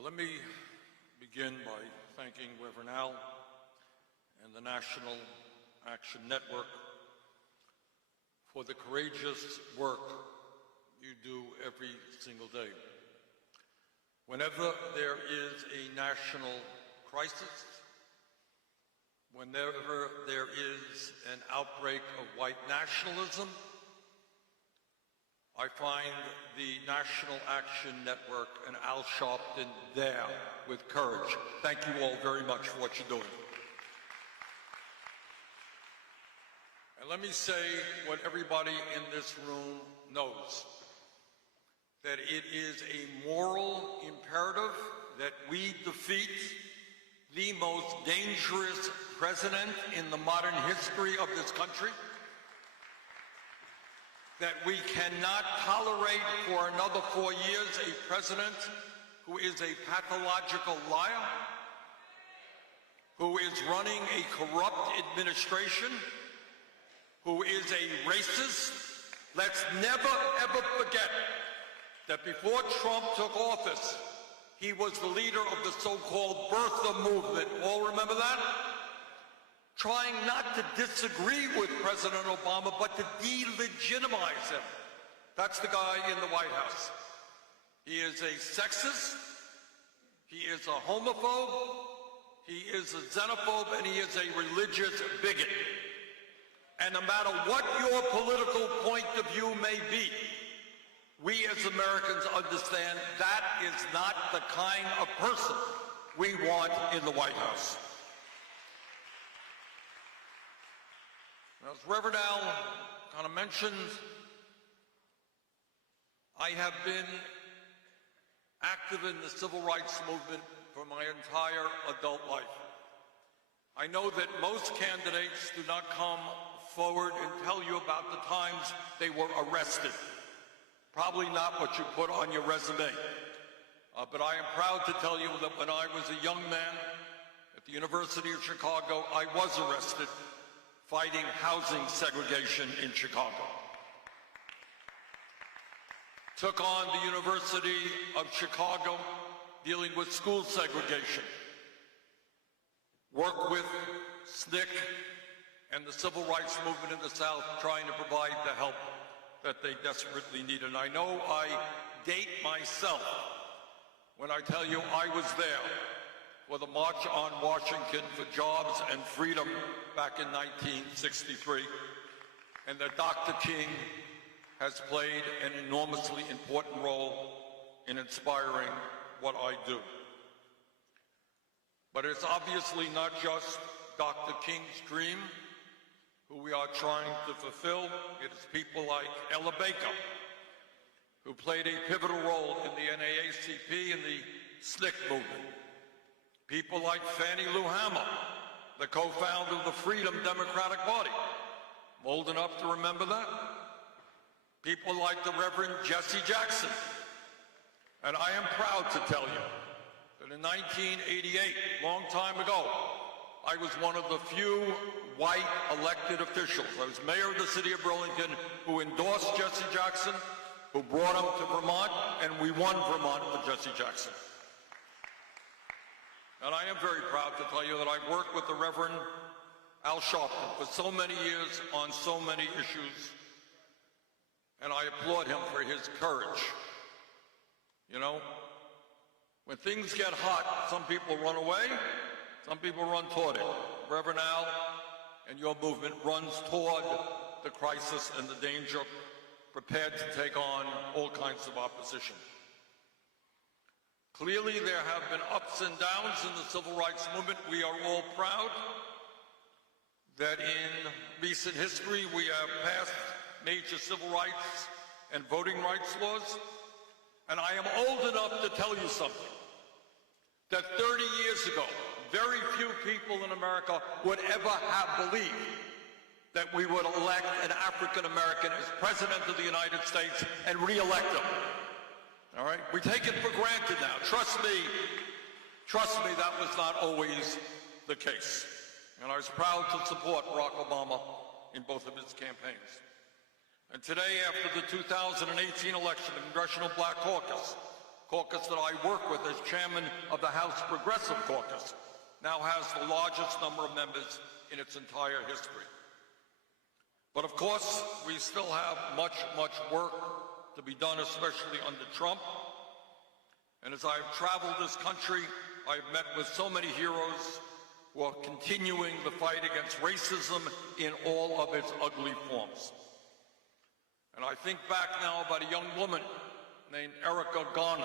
Well, let me begin by thanking Reverend Al and the National Action Network for the courageous work you do every single day. Whenever there is a national crisis, whenever there is an outbreak of white nationalism, I find the National Action Network and Al Sharpton there with courage. Thank you all very much for what you're doing. And let me say what everybody in this room knows, that it is a moral imperative that we defeat the most dangerous president in the modern history of this country, that we cannot tolerate for another 4 years a president who is a pathological liar, who is running a corrupt administration, who is a racist. Let's never, ever forget that before Trump took office, he was the leader of the so-called birther movement. All remember that? Trying not to disagree with President Obama, but to delegitimize him. That's the guy in the White House. He is a sexist, he is a homophobe, he is a xenophobe, and he is a religious bigot. And no matter what your political point of view may be, we as Americans understand that is not the kind of person we want in the White House. As Reverend Al kind of mentioned, I have been active in the civil rights movement for my entire adult life. I know that most candidates do not come forward and tell you about the times they were arrested. Probably not what you put on your resume. But I am proud to tell you that when I was a young man at the University of Chicago, I was arrested fighting housing segregation in Chicago. Took on the University of Chicago dealing with school segregation. Worked with SNCC and the civil rights movement in the South trying to provide the help that they desperately needed. And I know I date myself when I tell you I was there for the March on Washington for Jobs and Freedom back in 1963, and that Dr. King has played an enormously important role in inspiring what I do. But it's obviously not just Dr. King's dream who we are trying to fulfill. It is people like Ella Baker, who played a pivotal role in the NAACP and the SNCC movement. People like Fannie Lou Hamer, the co-founder of the Freedom Democratic Party. I'm old enough to remember that. People like the Reverend Jesse Jackson. And I am proud to tell you that in 1988, long time ago, I was one of the few white elected officials. I was mayor of the city of Burlington who endorsed Jesse Jackson, who brought him to Vermont, and we won Vermont for Jesse Jackson. And I am very proud to tell you that I've worked with the Reverend Al Sharpton for so many years on so many issues, and I applaud him for his courage. You know, when things get hot, some people run away, some people run toward it. Reverend Al and your movement runs toward the crisis and the danger, prepared to take on all kinds of opposition. Clearly, there have been ups and downs in the civil rights movement. We are all proud that in recent history we have passed major civil rights and voting rights laws. And I am old enough to tell you something, that 30 years ago, very few people in America would ever have believed that we would elect an African American as President of the United States and re-elect him. All right? We take it for granted now. Trust me, that was not always the case. And I was proud to support Barack Obama in both of his campaigns. And today, after the 2018 election, the Congressional Black Caucus caucus that I work with as chairman of the House Progressive Caucus, now has the largest number of members in its entire history. But of course, we still have much work to be done, especially under Trump. And as I've traveled this country, I've met with so many heroes who are continuing the fight against racism in all of its ugly forms. And I think back now about a young woman named Erica Garner.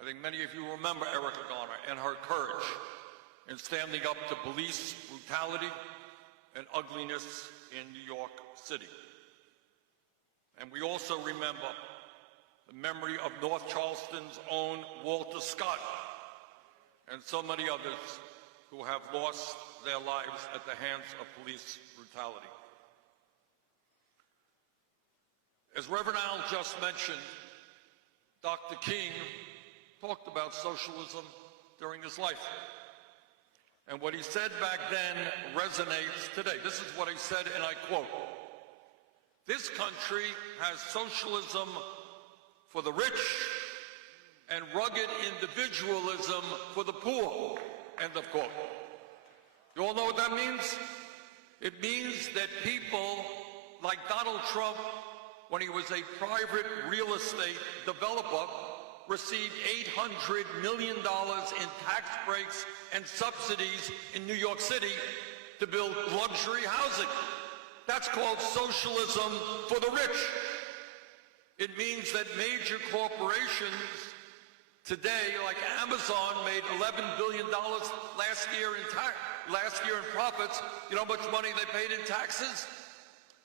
I think many of you remember Erica Garner and her courage in standing up to police brutality and ugliness in New York City. And we also remember the memory of North Charleston's own Walter Scott and so many others who have lost their lives at the hands of police brutality. As Reverend Al just mentioned, Dr. King talked about socialism during his life. And what he said back then resonates today. This is what he said, and I quote, "This country has socialism for the rich and rugged individualism for the poor," end of quote. You all know what that means? It means that people like Donald Trump, when he was a private real estate developer, received $800 million in tax breaks and subsidies in New York City to build luxury housing. That's called socialism for the rich. It means that major corporations today, like Amazon, made $11 billion last year in profits. You know how much money they paid in taxes?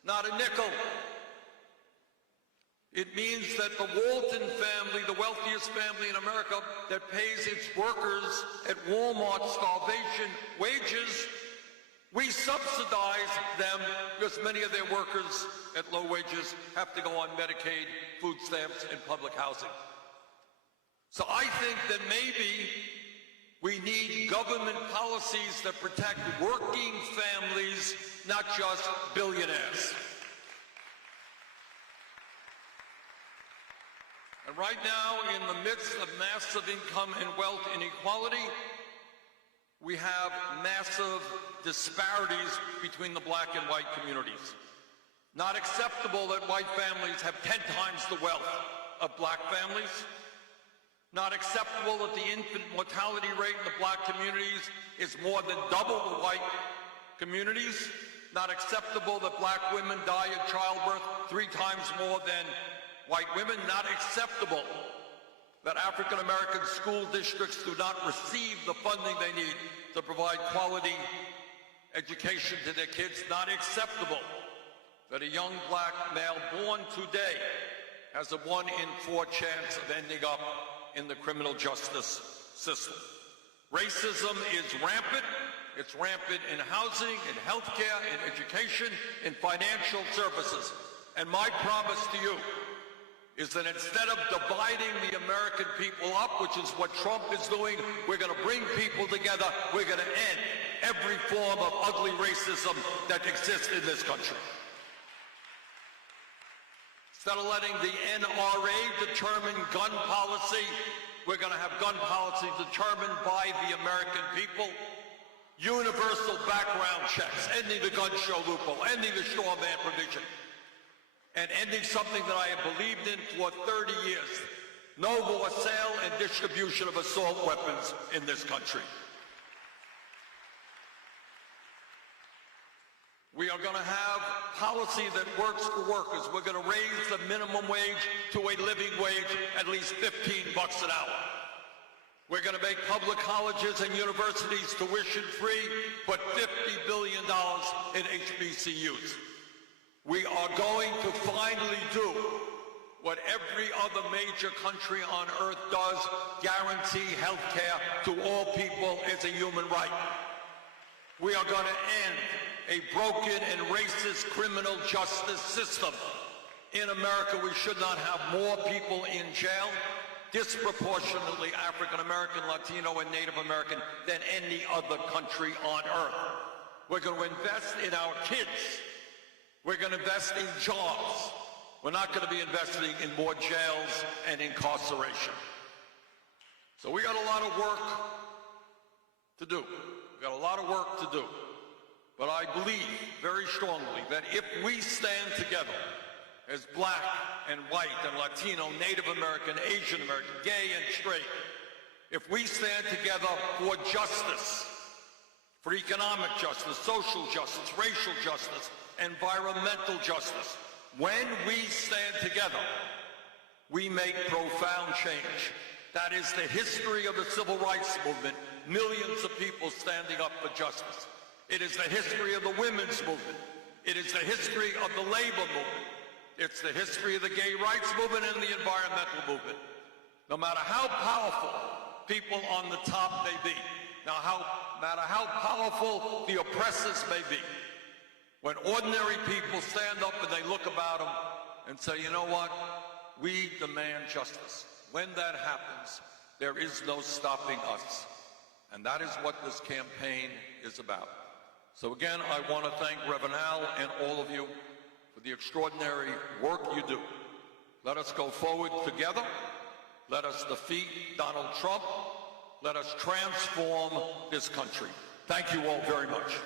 Not a nickel. It means that the Walton family, the wealthiest family in America, that pays its workers at Walmart starvation wages, we subsidize them because many of their workers at low wages have to go on Medicaid, food stamps, and public housing. So I think that maybe we need government policies that protect working families, not just billionaires. And right now, in the midst of massive income and wealth inequality, we have massive disparities between the black and white communities. Not acceptable that white families have 10 times the wealth of black families. Not acceptable that the infant mortality rate in the black communities is more than double the white communities. Not acceptable that black women die in childbirth 3 times more than white women. Not acceptable that African American school districts do not receive the funding they need to provide quality education to their kids. Not acceptable that a young black male born today has a 1 in 4 chance of ending up in the criminal justice system. Racism is rampant. It's rampant in housing, in healthcare, in education, in financial services. And my promise to you is that instead of dividing the American people up, which is what Trump is doing, we're going to bring people together. We're going to end every form of ugly racism that exists in this country. Instead of letting the NRA determine gun policy, we're going to have gun policy determined by the American people. Universal background checks, ending the gun show loophole, ending the straw man provision, and ending something that I have believed in for 30 years. No more sale and distribution of assault weapons in this country. We are going to have policy that works for workers. We're going to raise the minimum wage to a living wage, at least $15 an hour. We're going to make public colleges and universities tuition-free, put $50 billion in HBCUs. We are going to finally do what every other major country on earth does, guarantee health care to all people as a human right. We are going to end a broken and racist criminal justice system. In America, we should not have more people in jail, disproportionately African American, Latino, and Native American, than any other country on earth. We're going to invest in our kids. We're going to invest in jobs. We're not going to be investing in more jails and incarceration. So we got a lot of work to do. We got a lot of work to do. But I believe very strongly that if we stand together as black and white and Latino, Native American, Asian American, gay and straight, if we stand together for justice, for economic justice, social justice, racial justice, environmental justice, when we stand together, we make profound change. That is the history of the civil rights movement, millions of people standing up for justice. It is the history of the women's movement. It is the history of the labor movement. It's the history of the gay rights movement and the environmental movement. No matter how powerful people on the top may be, no matter how powerful the oppressors may be, when ordinary people stand up and they look about them and say, you know what, we demand justice. When that happens, there is no stopping us. And that is what this campaign is about. So again, I want to thank Reverend Al and all of you for the extraordinary work you do. Let us go forward together. Let us defeat Donald Trump. Let us transform this country. Thank you all very much.